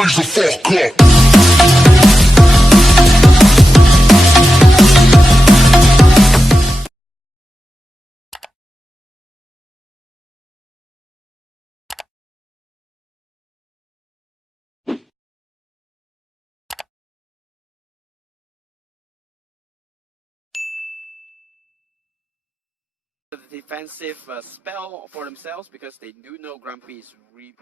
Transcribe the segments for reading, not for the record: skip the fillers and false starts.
Raise the fuck up. The defensive spell for themselves because they do know Grumpy is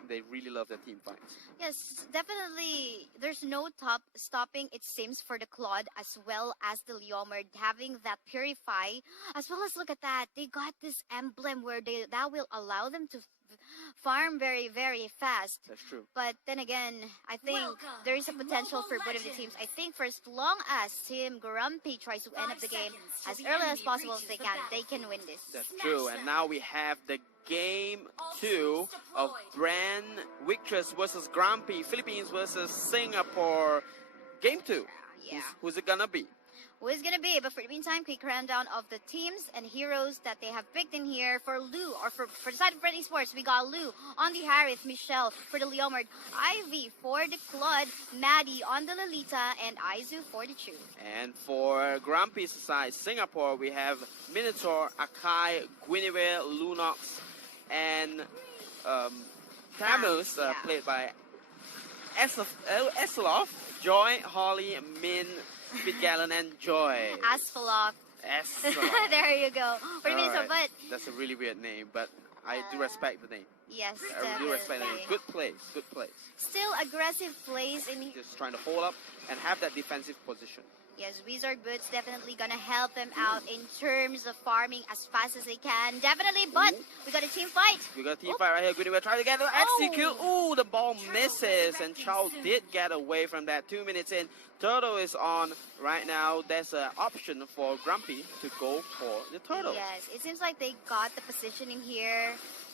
they really love their team fights. Yes, definitely. There's no top stopping, it seems, for the Claude as well as the Leomord having that Purify. As well as look at that, they got this emblem where that will allow them to farm very, very fast. That's true. But then again, I think there is a potential for both of the teams. I think for as long as Team Grumpy tries to end up the game as early as possible as they can win this. That's true. And now we have the game 2 of BREN VICTRESS versus Grumpy, Philippines versus Singapore. Game 2. Yeah. Who's it gonna be? Who is going to be? But for the meantime, quick rundown of the teams and heroes that they have picked in here. For Lou, or for the side of BREN Esports, we got Lou on the Harith, Michelle for the Leomord, Ivy for the Claude, Maddie on the Lolita, and Aizu for the Chu. And for Grumpy's side, Singapore, we have Minotaur, Akai, Guinevere, Lunox, and Tamus, played by Esloff, Joy, Holly, Min, Bitgallen, and Joy. Asphalov. Esloff. There you go. For the Minotaur, but that's a really weird name, but I do respect the name. yes, I do respect the name. Good place, good place. Still aggressive plays in here. Just trying to hold up and have that defensive position. Yes, Wizard Boots definitely gonna help them out in terms of farming as fast as they can. Definitely, but we got a team fight. We got a team fight right here. Guinevere trying to get the execute. Ooh, the ball misses, and Charles did get away from that. 2 minutes in. Turtle is on right now. There's an option for Grumpy to go for the Turtle. Yes, it seems like they got the positioning here.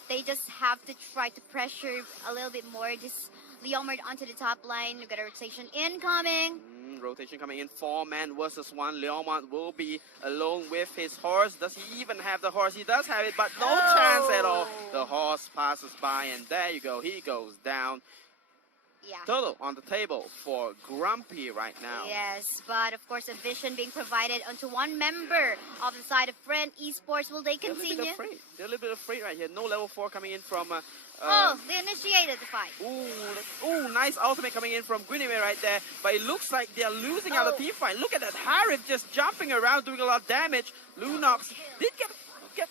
They just have to try to pressure a little bit more. This Leomord onto the top line. We got a rotation incoming. Rotation coming in, 4-man versus 1. Leomord will be alone with his horse. Does he even have the horse? He does have it, but no chance at all. The horse passes by, and there you go. He goes down. Yeah. Turtle on the table for Grumpy right now. Yes, but of course a vision being provided onto one member of the side of BREN Esports. Will they continue? They're a little bit afraid right here. No level 4 coming in from... they initiated the fight. Ooh, nice ultimate coming in from Guinevere right there. But it looks like they're losing out the team fight. Look at that Harith just jumping around, doing a lot of damage. Lunox did get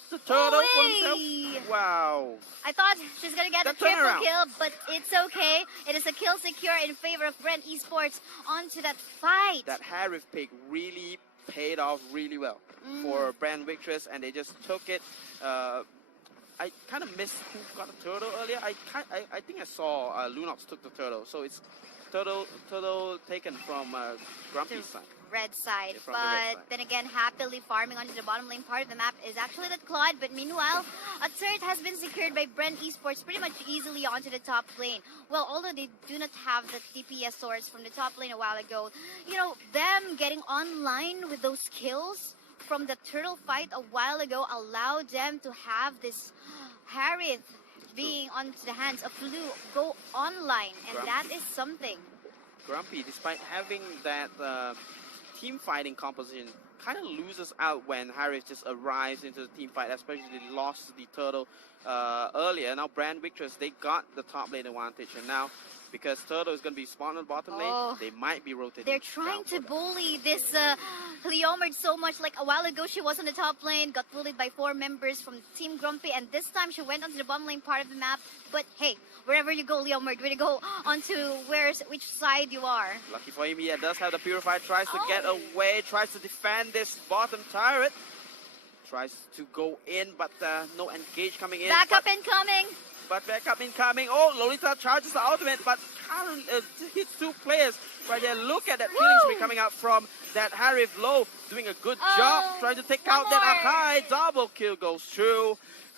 the turtle for himself. Wow. I thought she's going to get the triple kill, but it's okay. It is a kill secure in favor of BREN Esports onto that fight. That Harith pick really paid off really well for BREN VICTRESS, and they just took it. I kind of missed who got the turtle earlier. I think I saw Lunox took the turtle, so it's turtle taken from Grumpy's side. Red side, but then again, happily farming onto the bottom lane part of the map is actually the Claude. But meanwhile, a turret has been secured by BREN Esports pretty much easily onto the top lane. Well, although they do not have the DPS source from the top lane a while ago, you know, them getting online with those kills from the turtle fight a while ago allowed them to have this Harith being onto the hands of Lou go online, and Grumpy. that is something. Grumpy, despite having that team fighting composition, kind of loses out when Harith just arrives into the team fight, especially they lost the turtle earlier. Now BREN VICTRESS, they got the top lane advantage, and now because Turtle is going to be spawned on bottom lane, they might be rotating. They're trying to bully this Leomord so much. Like a while ago, she was on the top lane, got bullied by 4 members from Team Grumpy, and this time she went onto the bottom lane part of the map. But hey, wherever you go, Leomord, we're going to go onto which side you are. Lucky for him, he does have the Purify, tries to get away, tries to defend this bottom turret. Tries to go in, but no engage coming in. Backup incoming. But backup incoming. Oh, Lolita charges the ultimate, but hits 2 players right there. Look at that killing spree coming out from that Harith low, doing a good job, trying to take out that Akai. Double kill goes through.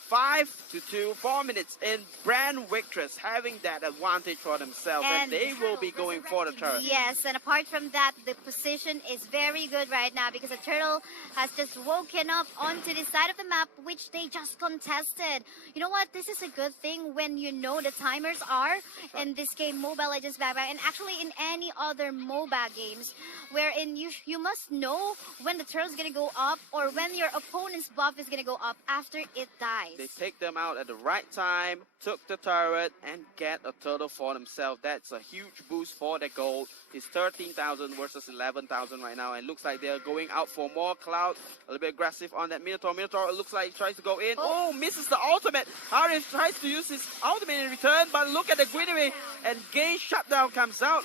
5-2, 4 minutes in. BREN VICTRESS having that advantage for themselves, and they will be going for the turret. Yes, and apart from that, the position is very good right now because the turtle has just woken up onto the side of the map, which they just contested. You know what? This is a good thing when you know the timers are in this game, Mobile Legends Back, and actually in any other MOBA games, wherein you must know when the turtle's gonna go up or when your opponent's buff is gonna go up after it dies. They take them out at the right time, took the turret, and get a turtle for themselves. That's a huge boost for their gold. It's 13,000 versus 11,000 right now, and looks like they're going out for more. Cloud, a little bit aggressive on that Minotaur. Minotaur, it looks like he tries to go in. Oh, misses the ultimate. Harif tries to use his ultimate in return, but look at the Guinevere, and Gay shutdown comes out.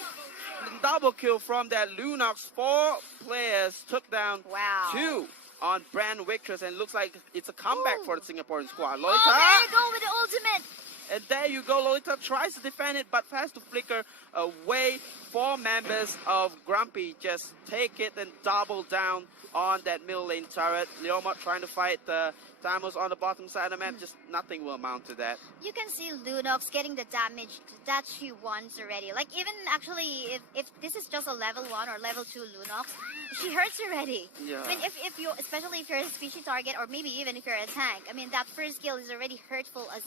Double kill from that Lunox. 4 players took down 2 on BREN VICTRESS, and looks like it's a comeback for the Singaporean squad. Lolita! Oh, there you go with the ultimate! And there you go, Lolita tries to defend it, but has to flicker away. 4 members of Grumpy just take it and double down on that middle lane turret. Leomot trying to fight Thamus on the bottom side of the map, just nothing will amount to that. You can see Lunox getting the damage that she wants already. Like, even actually, if this is just a level 1 or level 2 Lunox, she hurts already. Yeah. I mean, if you, especially if you're a squishy target, or maybe even if you're a tank, I mean, that first kill is already hurtful as,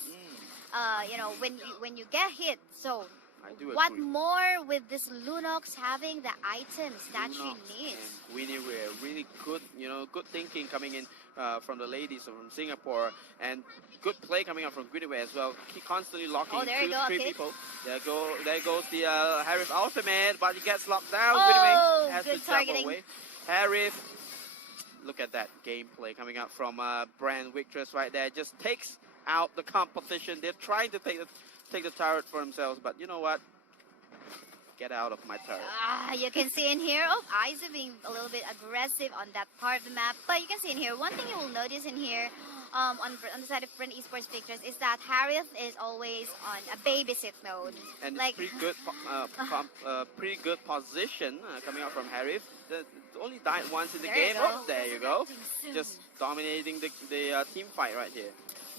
you know, when you get hit. So, what agree. more with this Lunox having the items that she needs? Guinevere, really good, you know, good thinking coming in from the ladies from Singapore, and good play coming out from Guinevere as well. He constantly locking 2-3 people. There goes the Harif ultimate, but he gets locked down. Oh, Guinevere has good to targeting. jump away. Harif, look at that gameplay coming out from BREN VICTRESS right there. Just takes out the competition. They're trying to take the turret for themselves, but you know what? Get out of my turret. You can see in here, Aizu being a little bit aggressive on that part of the map. But you can see in here, one thing you will notice in here, on the side of BREN Esports VICTRESS, is that Harith is always on a babysit mode. And like, it's pretty good position coming out from Harith. Only died once in the game. There you go. Just dominating the team fight right here.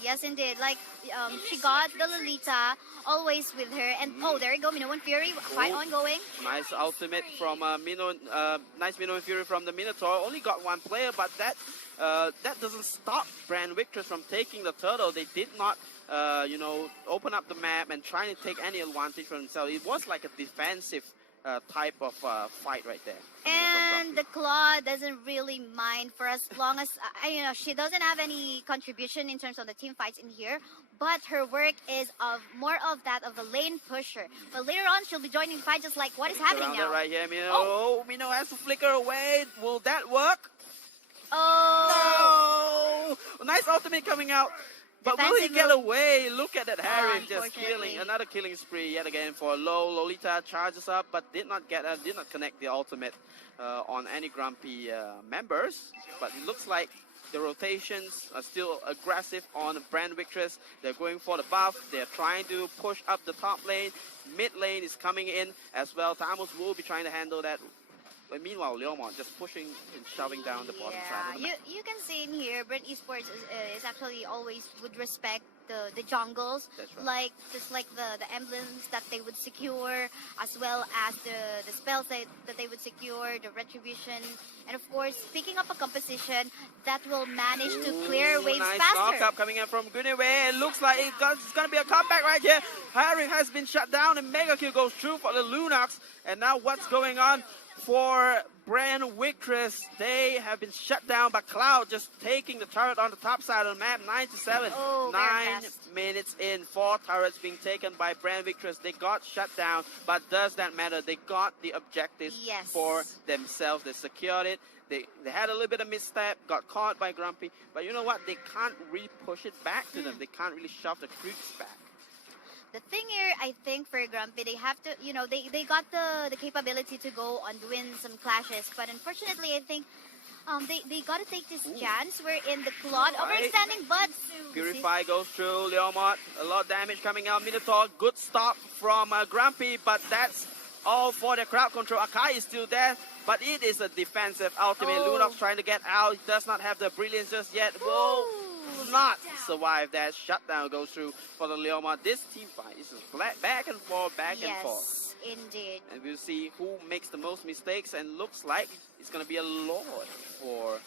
Yes, indeed. Like, she got the Lolita always with her. And, there you go, Minnow and Fury, fight ongoing. Nice ultimate from nice Minnow and Fury from the Minotaur. Only got 1 player, but that doesn't stop BREN VICTRESS from taking the turtle. They did not, you know, open up the map and trying to take any advantage for themselves. It was like a defensive type of fight right there. And the Claw doesn't really mind for as long as, you know, she doesn't have any contribution in terms of the team fights in here, but her work is more of that of a lane pusher. But later on, she'll be joining the fight just like what is happening now. Right here, Minnow. Minnow has to flicker away. Will that work? Oh! No! Nice ultimate coming out. But will he get away? Look at that Harry just killing, another killing spree yet again for low. Lolita charges up, but did not connect the ultimate on any Grumpy members. But it looks like the rotations are still aggressive on BREN VICTRESS. They're going for the buff. They're trying to push up the top lane. Mid lane is coming in as well. Thamus will be trying to handle that. But meanwhile, Leomont just pushing and shoving down the bottom side of the map. You can see in here, BREN Esports is actually always would respect the jungles. That's right. Like, just like the emblems that they would secure, as well as the spells that they would secure, the retribution, and of course, picking up a composition that will manage to clear waves nice faster. Knockup coming in from Guinevere. It looks like it's going to be a comeback right here. Harry has been shut down, and Mega Kill goes through for the Lunox. And now what's going on? For BREN VICTRESS, they have been shut down by Cloud, just taking the turret on the top side of the map. 9-7, 9 minutes in, 4 turrets being taken by BREN VICTRESS. They got shut down, but does that matter? They got the objectives for themselves. They secured it. They had a little bit of misstep, got caught by Grumpy, but you know what? They can't really push it back to them. They can't really shove the creeps back. The thing here, I think, for Grumpy, they have to, you know, they got the capability to go and win some clashes. But unfortunately, I think they got to take this chance. We're in the Claude overextending, but... Purify goes through, Leomot. A lot of damage coming out. Minotaur, good stop from Grumpy, but that's all for the crowd control. Akai is still there, but it is a defensive ultimate. Lunox trying to get out. He does not have the brilliance just yet. Whoa! not survive that. Shutdown goes through for the Leoma. This team fight is just back and forth, back and forth. Yes, indeed. And we'll see who makes the most mistakes, and looks like it's going to be a Lord for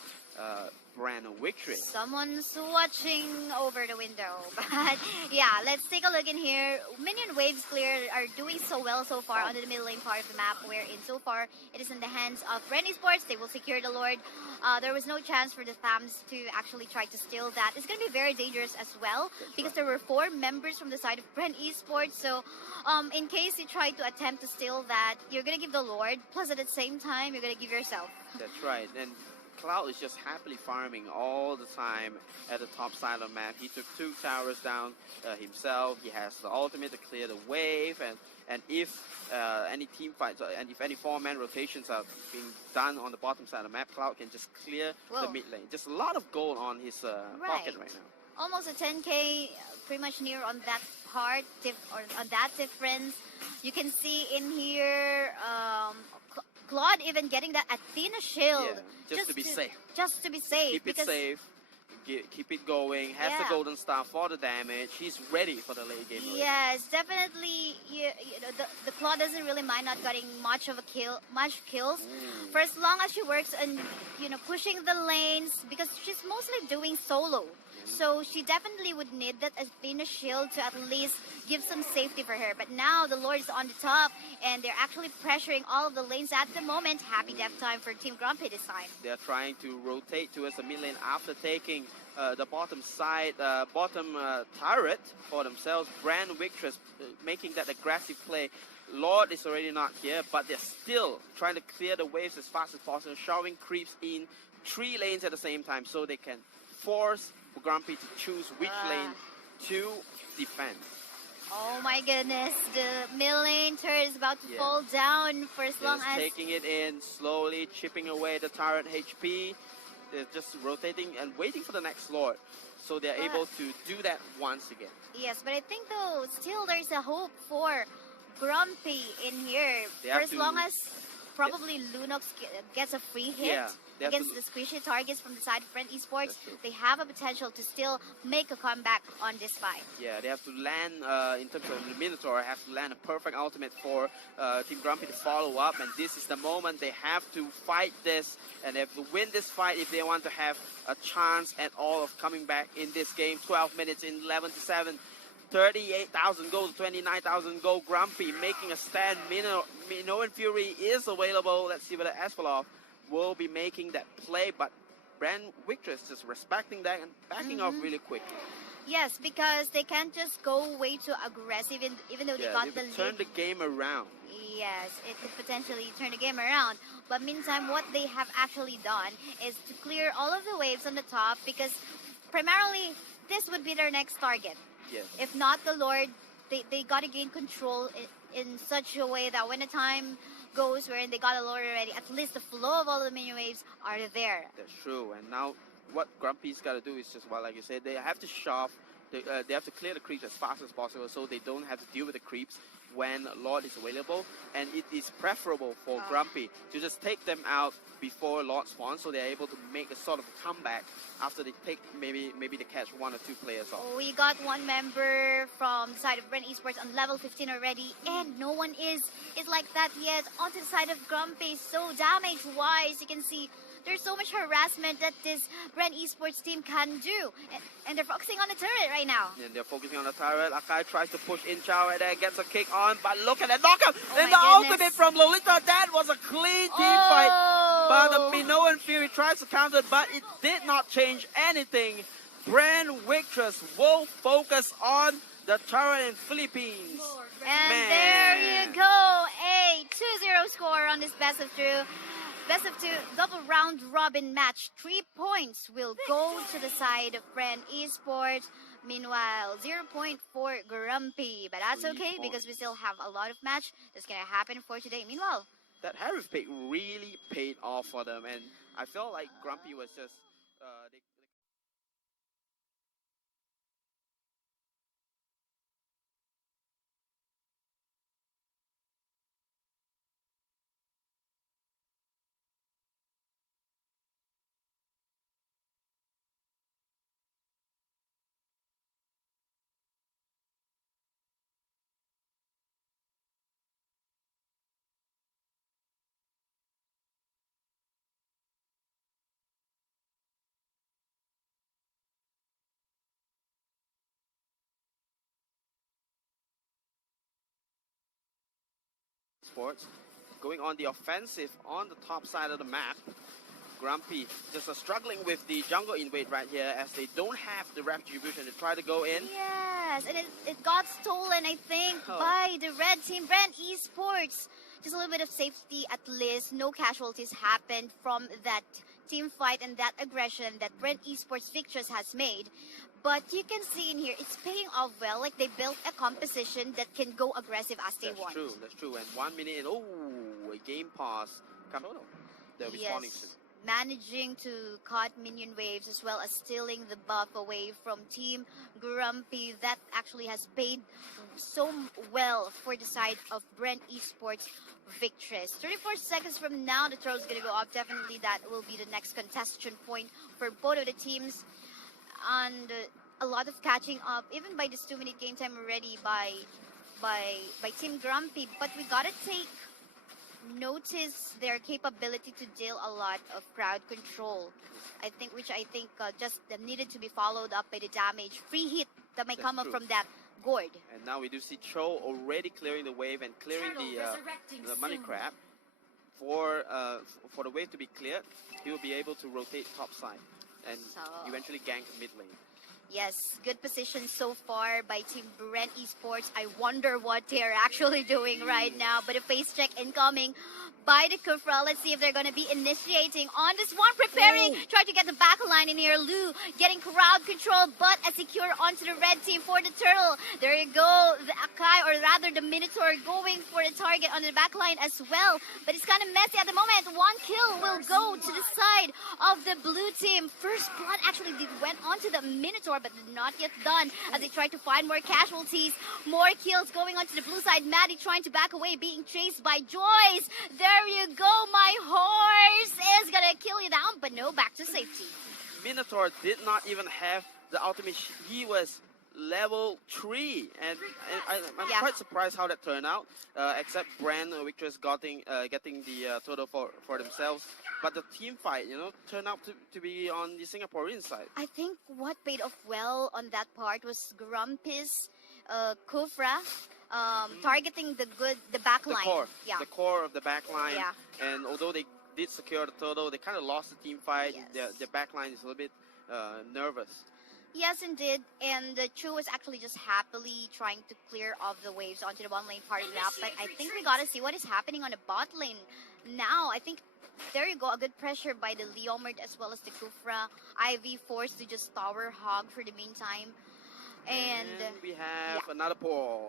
BREN VICTRESS. Someone's watching over the window. But yeah, let's take a look in here. Minion Waves Clear are doing so well so far under the middle lane part of the map, wherein so far it is in the hands of BREN Esports. They will secure the Lord. There was no chance for the Thams to actually try to steal that. It's going to be very dangerous as well, because there were 4 members from the side of BREN Esports. So in case you try to attempt to steal that, you're going to give the Lord, plus at the same time, you're going to give yourself. That's right. And Cloud is just happily farming all the time at the top side of the map. He took 2 towers down himself. He has the ultimate to clear the wave, and if any team fights and if any 4-man rotations are being done on the bottom side of the map, Cloud can just clear the mid lane. Just a lot of gold on his pocket right now. Almost a 10k, pretty much near on that part, or on that difference. You can see in here, Claude even getting that Athena shield. Yeah, just to be safe. Just to be safe. Keep it safe. Keep it going. Has the golden star for the damage. He's ready for the late game. Yes, definitely. You know, the Claude doesn't really mind not getting much kills, for as long as she works on pushing the lanes, because she's mostly doing solo. So she definitely would need that Athena shield to at least give some safety for her. But now the Lord is on the top, and they're actually pressuring all of the lanes at the moment. Happy death time for Team Grumpy this time. They're trying to rotate towards the mid lane after taking the bottom side, bottom turret for themselves. BREN VICTRESS making that aggressive play. Lord is already not here, but they're still trying to clear the waves as fast as possible, shoving creeps in 3 lanes at the same time, so they can force Grumpy to choose which lane to defend. Oh my goodness, the mid lane turret is about to fall down for as long as... taking it in, slowly chipping away the turret HP. They're just rotating and waiting for the next Lord. So they're able to do that once again. Yes, but I think though, still there's a hope for Grumpy in here. For as long as probably Lunox gets a free hit against the squishy targets from the side of BREN Esports, they have a potential to still make a comeback on this fight. Yeah, they have to land, in terms of the Minotaur, have to land a perfect ultimate for Team Grumpy to follow up, and this is the moment they have to fight this, and they have to win this fight if they want to have a chance at all of coming back in this game. 12 minutes in, 11-7. 38,000 gold, 29,000 gold. Grumpy making a stand. Minoan Fury is available. Let's see whether Asfalov will be making that play, but BREN VICTRESS just respecting that and backing off really quickly. Yes, because they can't just go way too aggressive, even though they got the lead. Turn the game around. Yes, it could potentially turn the game around. But meantime, what they have actually done is to clear all of the waves on the top, because primarily this would be their next target. Yes. If not the Lord, they got to gain control in such a way that when the time goes wherein they got a Lord already, at least the flow of all the minion waves are there. That's true. And now what Grumpy's got to do is just, well, like you said, they have to shove, they have to clear the creeps as fast as possible so they don't have to deal with the creeps when Lord is available. And it is preferable for Grumpy to just take them out before Lord spawns, so they're able to make a sort of comeback after they take maybe they catch 1 or 2 players off. We got 1 member from the side of BREN Esports on level 15 already, and no one is like that yet onto the side of Grumpy. So damage-wise, you can see there's so much harassment that this BREN Esports team can do. And they're focusing on the turret right now. And they're focusing on the turret. Akai tries to push in Chao right there, gets a kick on, but look at that knockup! And the ultimate from Lolita, that was a clean team fight. But the Minoan Fury tries to counter, but it did not change anything. BREN VICTRESS will focus on the turret in Philippines. And there you go, a 2-0 score on this best of 2. Best of 2 double round robin match. 3 points will go to the side of BREN Esports. Meanwhile, 0 point for Grumpy. But that's okay because we still have a lot of match that's going to happen for today. Meanwhile, that Harif pick really paid off for them, and I felt like Grumpy was just Esports. Going on the offensive on the top side of the map. Grumpy just struggling with the jungle invade right here as they don't have the rep distribution to try to go in. Yes, and it got stolen, I think, by the red team, BREN Esports. Just a little bit of safety at least. No casualties happened from that team fight and that aggression that BREN Esports VICTRESS has made. But you can see in here, it's paying off well. Like, they built a composition that can go aggressive as they want. That's true. And 1 minute in, a game pause. They'll be spawning soon. Managing to cut minion waves as well as stealing the buff away from Team Grumpy. That actually has paid so well for the side of BREN Esports VICTRESS. 34 seconds from now, the throw is going to go up. Definitely that will be the next contestation point for both of the teams. And a lot of catching up, even by this 2-minute game time already by Team Grumpy. But we gotta notice their capability to deal a lot of crowd control. Which I think just needed to be followed up by the damage. Free hit that might come up from that gourd. And now we do see Cho already clearing the wave and clearing the money crab. For the wave to be cleared, he will be able to rotate top side and eventually gank mid lane. Yes, good position so far by Team BREN Esports. I wonder what they're actually doing right now. But a face check incoming by the Kufra. Let's see if they're going to be initiating on this one. Preparing, try to get the back line in here. Lu getting crowd control, but a secure onto the red team for the turtle. There you go. The Akai, or rather the Minotaur, going for the target on the back line as well. But it's kind of messy at the moment. One kill will go to the side of the blue team. First blood actually went onto the Minotaur, but not yet done as they try to find more casualties. More kills going onto the blue side. Maddie trying to back away, being chased by Joyce. There you go, my horse is gonna kill you down, but no, back to safety. Minotaur did not even have the ultimate. He was level 3, and I'm quite surprised how that turned out. Except BREN VICTRESS getting the total for themselves. But the team fight, turned out to be on the Singaporean side. I think what paid off well on that part was Grumpy's Kufra targeting the back line. The core of the back line. Yeah. And although they did secure the turtle, they kind of lost the team fight. Yes. The back line is a little bit nervous. Yes, indeed. And Chu was actually just happily trying to clear off the waves onto the bottom lane part of the map. But I think we gotta see what is happening on the bot lane now. I think there you go, a good pressure by the Leomord as well as the Kufra. IV forced to just tower hog for the meantime. And we have another pause.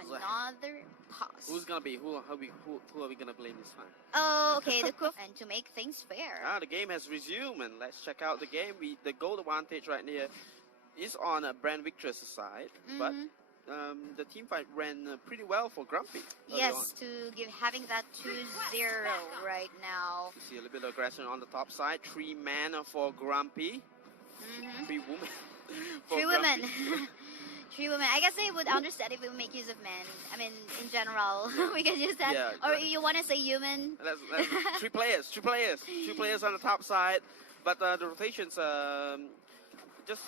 Another pause. Who's gonna be? Who are we gonna blame this time? Oh, okay, the Kufra. And to make things fair. The game has resumed, and let's check out the game. The goal advantage right here is on BREN VICTRESS side, but the team fight ran pretty well for Grumpy. Yes, having that 2-0 right now. You see a little bit of aggression on the top side. 3 mana for Grumpy. 3 women. 3 women. 3 women. I guess they would understand if we make use of men. I mean, in general, we can use that. Yeah, or you want to say human? Let's 3 players. 2 players. 2 players on the top side. But the rotations, just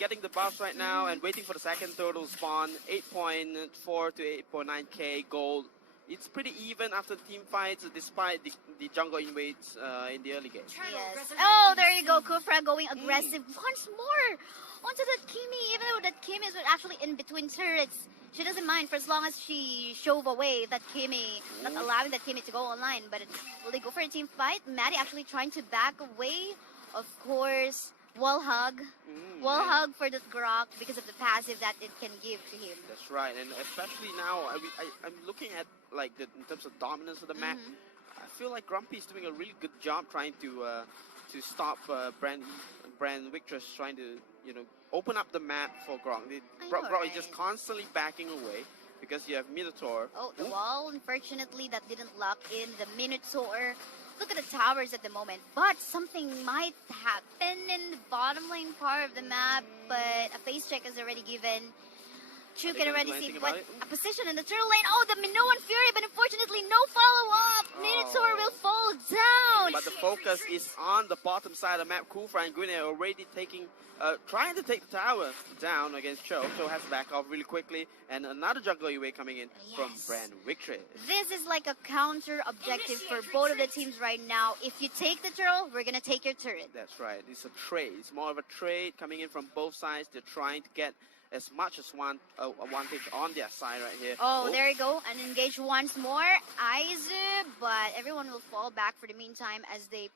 getting the buffs right now and waiting for the second turtle spawn. 8.4 to 8.9k gold. It's pretty even after team fights, despite the jungle invades in the early game. Yes. Oh, there you go. Kufra going aggressive once more onto that Kimi. Even though that Kimi is actually in between turrets, she doesn't mind for as long as she shove away that Kimi, not allowing that Kimi to go online. But will they go for a team fight? Maddie actually trying to back away. Of course, wall hug. Wall hug for the Grok because of the passive that it can give to him. That's right, and especially now, I'm looking at in terms of dominance of the map. I feel like Grumpy is doing a really good job trying to stop BREN VICTRESS trying to open up the map for Grok. Grok is just constantly backing away because you have Minotaur. Oh, the wall, unfortunately, that didn't lock in the Minotaur. Look at the towers at the moment, but something might happen in the bottom lane part of the map, but a face check is already given. Chu can already see what a position in the turtle lane. Oh, the Minoan Fury, but unfortunately no follow-up. Minotaur will fall down. But the focus is on the bottom side of the map. Kufra and Gwyneth already trying to take the tower down against Cho. Cho has to back off really quickly, and another jungle away coming in from BREN VICTRESS. This is like a counter objective for both of the teams right now. If you take the turtle, we're gonna take your turret. That's right. It's a trade. It's more of a trade coming in from both sides. They're trying to get as much as one advantage on their side right here. Oh, there you go. And engage once more. Aizu, but everyone will fall back for the meantime as they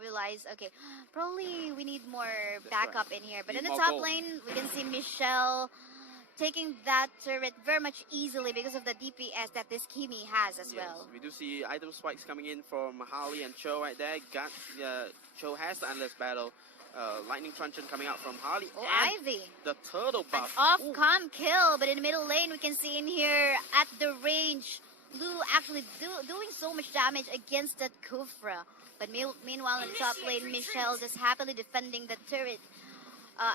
realize, okay, probably we need more backup in here. But in the top lane, we can see Michelle taking that turret very much easily because of the DPS that this Kimi has as well. We do see item spikes coming in from Harley and Cho right there. Cho has the endless battle. Lightning Truncheon coming out from Harley. Oh, Ivy. The turtle buff. An off-com kill, but in the middle lane, we can see in here at the range, Lu actually doing so much damage against that Kufra. But meanwhile, in the top lane, Michelle just happily defending the turret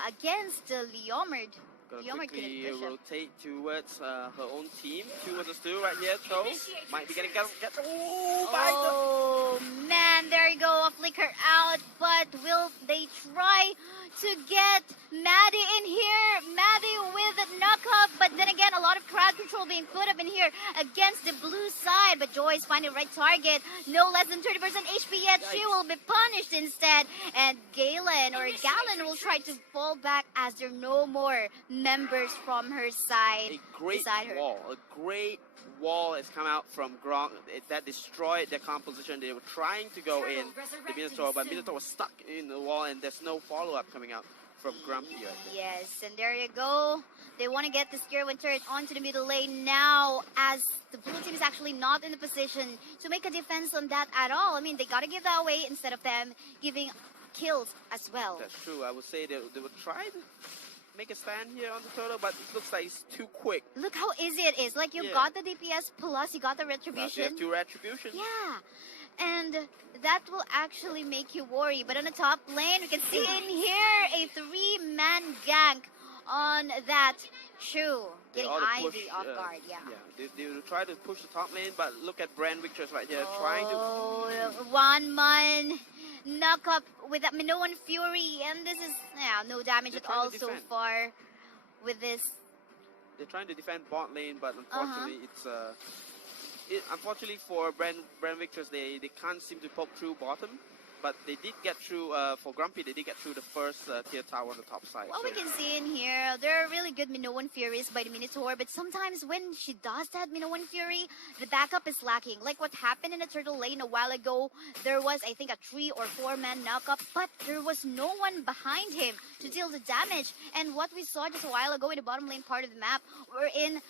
against Leomard. Gonna quickly rotate towards her own team. 2 versus 2 right here. Cho might be getting Oh man, there you go. A flicker out, but will they try to get Maddie in here? Maddie with a knockup, but then again, a lot of crowd control being put up in here against the blue side. But Joy is finding the right target. No less than 30% HP yet. She will be punished instead. And Galen will try to fall back as there are no more members from her side. A great wall has come out from Gronk that destroyed their composition. They were trying to go in the Minotaur, but Minotaur was stuck in the wall, and there's no follow-up coming out from Grumpy right there. Yes, and there you go. They want to get the Skirwin turret onto the middle lane now, as the blue team is actually not in the position to make a defense on that at all. I mean, they got to give that away instead of them giving kills as well. That's true. I would say they would try to make a stand here on the turtle, but it looks like it's too quick. Look how easy it is. Like, you got the DPS plus you got the retribution. You have 2 retributions. Yeah. And that will actually make you worry. But on the top lane, we can see in here a 3-man gank on that Shu. Getting Ivy off guard, They will try to push the top lane, but look at BREN VICTRESS right here, trying to... 1-man knock up with that Minoan Fury, and this is no damage at all so far with this. They're trying to defend bot lane, but unfortunately unfortunately for BREN VICTRESS, they can't seem to poke through bottom. But they did get through, for Grumpy, they did get through the first tier tower on the top side. Well, we can see in here, there are really good Minoan Furies by the Minotaur, but sometimes when she does that Minoan Fury, the backup is lacking. Like what happened in the turtle lane a while ago, there was, I think, a 3 or 4-man knockup, but there was no one behind him to deal the damage. And what we saw just a while ago in the bottom lane part of the map, we're in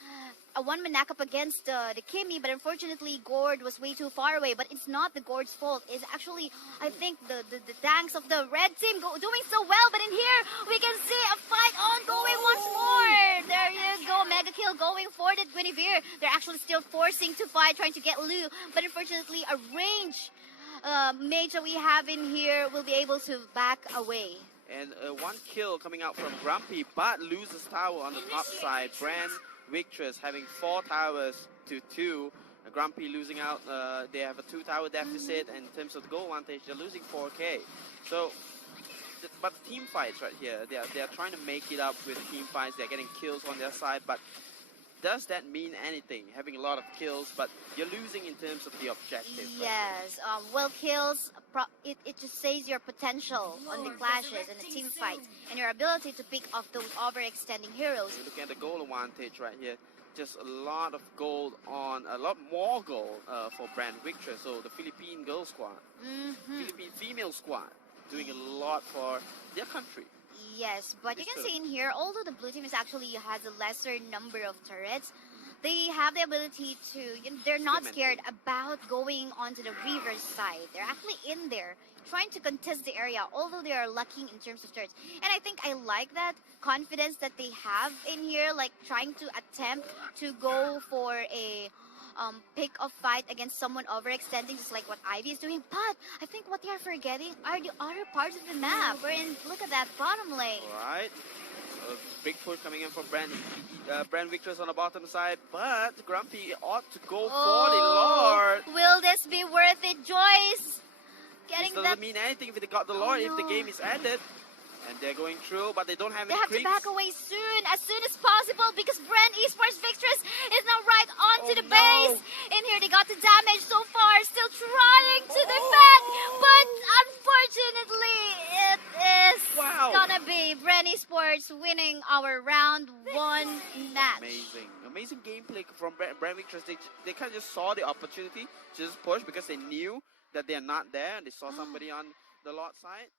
a 1-man knockup against the Kimi, but unfortunately Gord was way too far away. But it's not the Gord's fault. It's actually, I think, the tanks of the red team doing so well. But in here, we can see a fight ongoing once more. There you go, mega kill going for the Guinevere. They're actually still forcing to fight, trying to get Lu. But unfortunately, a range mage that we have in here will be able to back away. And 1 kill coming out from Grumpy, but loses tower on the top side. BREN VICTRESS having 4 towers to 2. Grumpy losing out. They have a 2-tower deficit, and in terms of goal advantage, they're losing 4K. So, but team fights right here, they are trying to make it up with team fights. They're getting kills on their side, but does that mean anything? Having a lot of kills, but you're losing in terms of the objective. Yes, well, kills, it just says your potential on the clashes and the team fights, and your ability to pick off those overextending heroes. You're looking at the goal advantage right here. Just a lot of gold on, a lot more gold for BREN VICTRESS. So the Philippine girl squad, Philippine female squad, doing a lot for their country. Yes, but you can see in here, although the blue team actually has a lesser number of turrets, they have the ability to, they're not scared about going onto the reverse side. They're actually in there trying to contest the area, although they are lacking in terms of turrets. And I think I like that confidence that they have in here, like trying to attempt to go for a pick of fight against someone overextending, just like what Ivy is doing. But I think what they are forgetting are the other parts of the map. Look at that bottom lane. All right. A big push coming in from BREN VICTRESS on the bottom side, but Grumpy ought to go for the Lord. Will this be worth it, Joyce? Getting this doesn't mean anything if they got the Lord, if the game is ended. And they're going through, but they don't have They any have creeps. to back away as soon as possible, because BREN Esports VICTRESS is now right onto the base. In here, they got the damage so far, still trying to defend, but unfortunately, it is gonna be BREN Esports winning our round 1 match. Amazing gameplay from BREN VICTRESS. They kind of just saw the opportunity to just push because they knew that they're not there, and they saw somebody on the Lord side.